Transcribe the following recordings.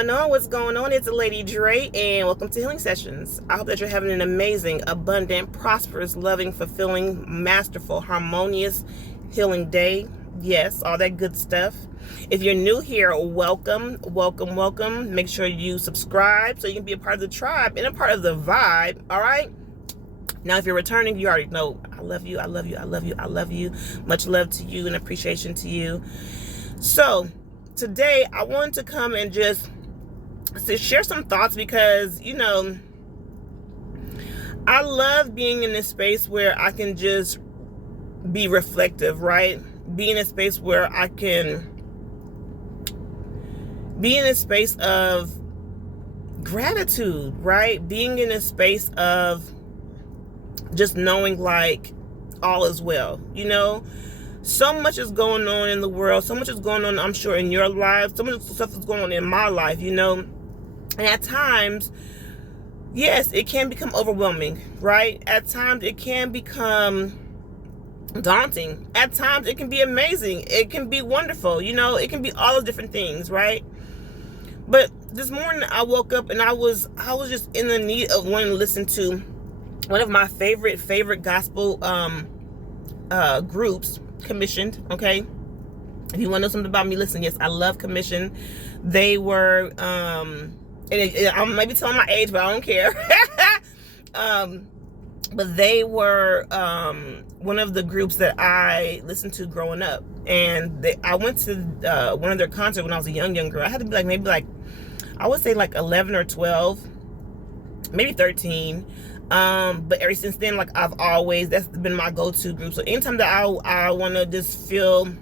going on? What's going on? It's Lady Dre, and welcome to Healing Sessions. I hope that you're having an amazing, abundant, prosperous, loving, fulfilling, masterful, harmonious, healing day. Yes, all that good stuff. If you're new here, welcome, welcome, welcome. Make sure you subscribe so you can be a part of the tribe and a part of the vibe, all right? Now, if you're returning, you already know I love you, I love you, I love you, I love you. Much love to you and appreciation to you. So, today, I wanted to come and just share some thoughts because, I love being in this space where I can just be reflective, right? Be in a space where I can be in a space of gratitude, right? Being in a space of just knowing like all is well, So much is going on in the world. So much is going on, I'm sure, in your life. So much stuff is going on in my life, And at times, yes, it can become overwhelming, right? At times, it can become daunting. At times, it can be amazing. It can be wonderful, It can be all those different things, right? But this morning, I woke up and I was just in the need of wanting to listen to one of my favorite gospel groups, commissioned. Okay, if you want to know something about me, listen. Yes, I love Commission. They were and I might be telling my age, but I don't care. But they were one of the groups that I listened to growing up, and I went to one of their concerts when I was a young girl. I had to be maybe I would say 11 or 12, maybe 13. But ever since then, that's been my go-to group. So anytime that I want to just feel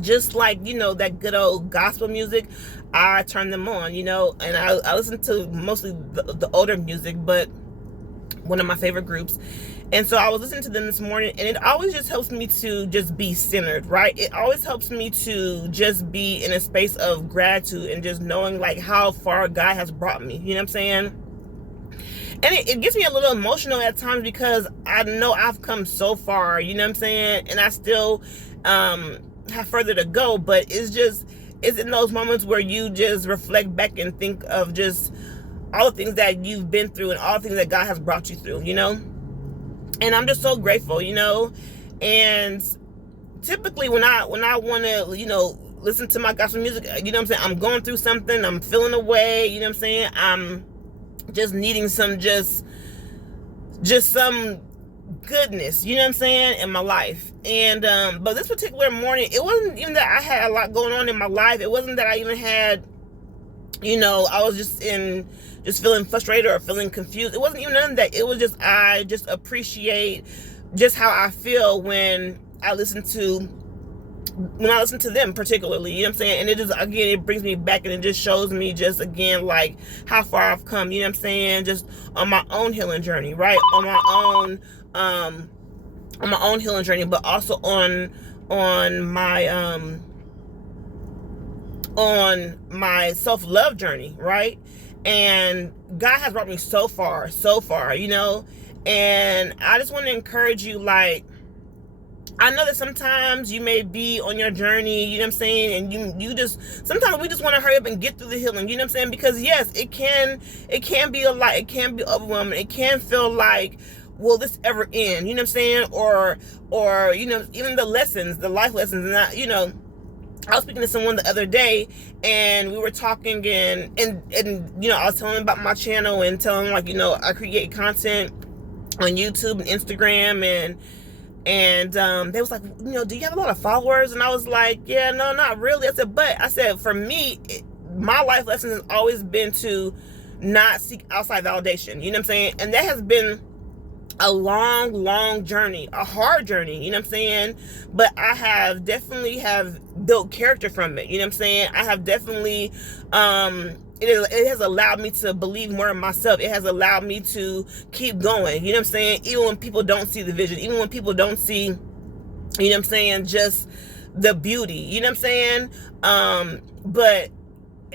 just that good old gospel music, I turn them on, and I listen to mostly the older music, but one of my favorite groups. And so I was listening to them this morning, and it always just helps me to just be centered, right? It always helps me to just be in a space of gratitude and just knowing how far God has brought me, you know what I'm saying? And it gets me a little emotional at times because I know I've come so far, you know what I'm saying? And I still have further to go, but it's in those moments where you just reflect back and think of just all the things that you've been through and all the things that God has brought you through, And I'm just so grateful, And typically when I want to, listen to my gospel music, you know what I'm saying? I'm going through something, I'm feeling away, you know what I'm saying? I'm just needing some some goodness, you know what I'm saying, in my life. And but this particular morning, it wasn't even that I had a lot going on in my life. It wasn't that I even had, I was just feeling frustrated or feeling confused. It wasn't even none of that. It was just I just appreciate just how I feel when I listen to them particularly, you know what I'm saying? And it just, again, it brings me back and it just shows me just, again, how far I've come, you know what I'm saying? Just on my own healing journey, right? On my own healing journey, but also on my self-love journey, right? And God has brought me so far, and I just want to encourage you, I know that sometimes you may be on your journey, you know what I'm saying, and you just, sometimes we just want to hurry up and get through the healing, you know what I'm saying, because yes, it can be a lot, it can be overwhelming, it can feel like, will this ever end, you know what I'm saying, or even the lessons, the life lessons, and I was speaking to someone the other day, and we were talking, and I was telling them about my channel, and telling them, I create content on YouTube and Instagram, and they was like, do you have a lot of followers? And I was like, yeah, no, not really. I said, for me, my life lesson has always been to not seek outside validation. You know what I'm saying? And that has been a long journey, a hard journey, you know what I'm saying? But I have definitely built character from it, you know what I'm saying? I have definitely, it has allowed me to believe more in myself. It has allowed me to keep going, you know what I'm saying? Even when people don't see the vision, even when people don't see, you know what I'm saying, just the beauty, you know what I'm saying? But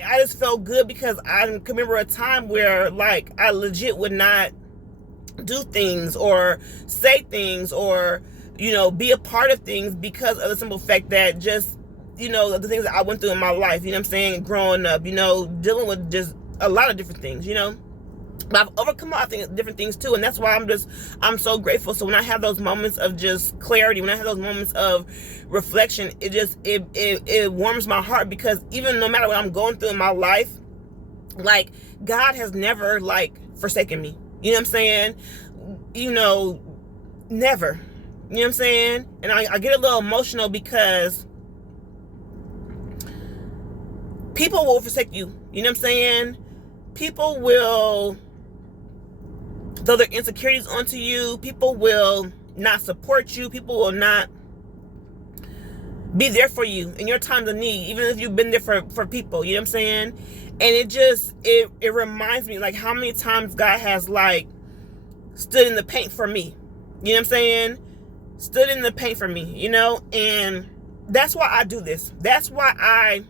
I just felt good because I can remember a time where I legit would not do things or say things or be a part of things because of the simple fact that just the things that I went through in my life, you know what I'm saying, growing up, dealing with just a lot of different things, but I've overcome a lot of different things too, and that's why I'm so grateful. So when I have those moments of just clarity, when I have those moments of reflection, it warms my heart, because even no matter what I'm going through in my life, like, God has never, like, forsaken me. You know what I'm saying? Never. You know what I'm saying? And I get a little emotional because people will forsake you. You know what I'm saying? People will throw their insecurities onto you. People will not support you. People will not be there for you in your times of need, even if you've been there for people. You know what I'm saying? And it reminds me, like, how many times God has, like, stood in the paint for me. You know what I'm saying? Stood in the paint for me, and that's why I do this. That's why I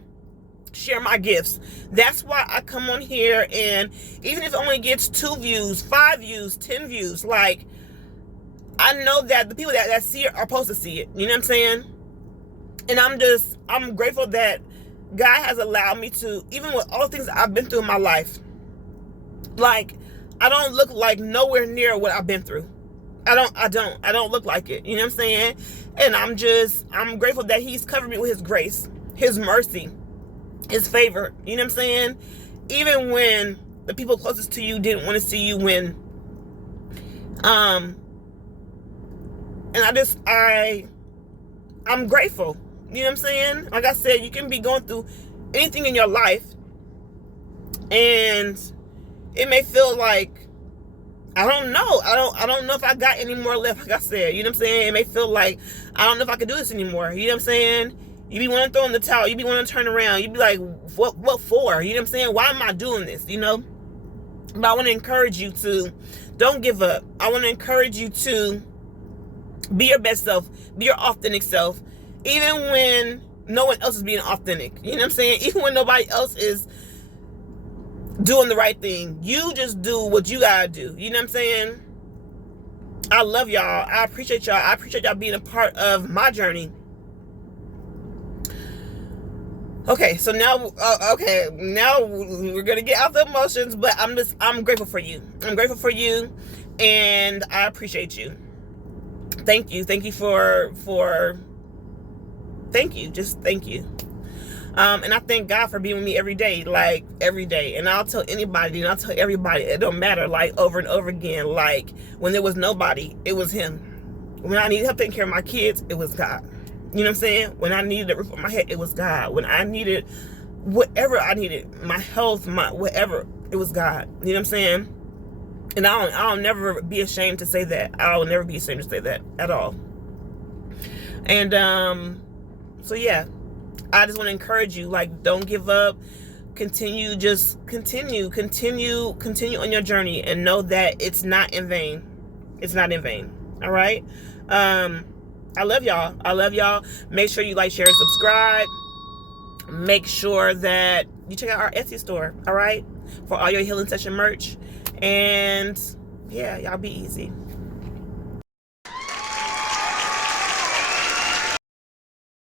share my gifts. That's why I come on here, and even if it only gets 2 views, 5 views, 10 views, like, I know that the people that see it are supposed to see it. You know what I'm saying? And I'm grateful that God has allowed me to, even with all the things that I've been through in my life, like, I don't look like nowhere near what I've been through. I don't look like it. You know what I'm saying? And I'm grateful that He's covered me with His grace, His mercy, His favor. You know what I'm saying? Even when the people closest to you didn't want to see you win. And I'm grateful. You know what I'm saying? Like I said, you can be going through anything in your life, and it may feel like, I don't know. I don't know if I got any more left. Like I said, you know what I'm saying? It may feel like, I don't know if I can do this anymore. You know what I'm saying? You be wanting to throw in the towel. You be wanting to turn around. You be like, what for? You know what I'm saying? Why am I doing this? But I want to encourage you to don't give up. I want to encourage you to be your best self. Be your authentic self. Even when no one else is being authentic. You know what I'm saying? Even when nobody else is doing the right thing. You just do what you gotta do. You know what I'm saying? I love y'all. I appreciate y'all. I appreciate y'all being a part of my journey. Okay, so now we're gonna get out the emotions, but I'm grateful for you. I'm grateful for you, and I appreciate you. Thank you just thank you. And I thank God for being with me every day, like, every day. And I'll tell anybody, and I'll tell everybody, it don't matter, like, over and over again, like, when there was nobody, it was Him. When I needed help taking care of my kids, it was God. You know what I'm saying? When I needed a roof on my head, it was God. When I needed whatever I needed, my health, my whatever, it was God. You know what I'm saying? And I'll never be ashamed to say that. I'll never be ashamed to say that at all. And so yeah, I just want to encourage you, like, don't give up. Continue on your journey, and know that it's not in vain. It's not in vain. All right. I love y'all. Make sure you like, share, and subscribe. Make sure that you check out our Etsy store. All right, for all your Healing Session merch. And yeah, y'all be easy.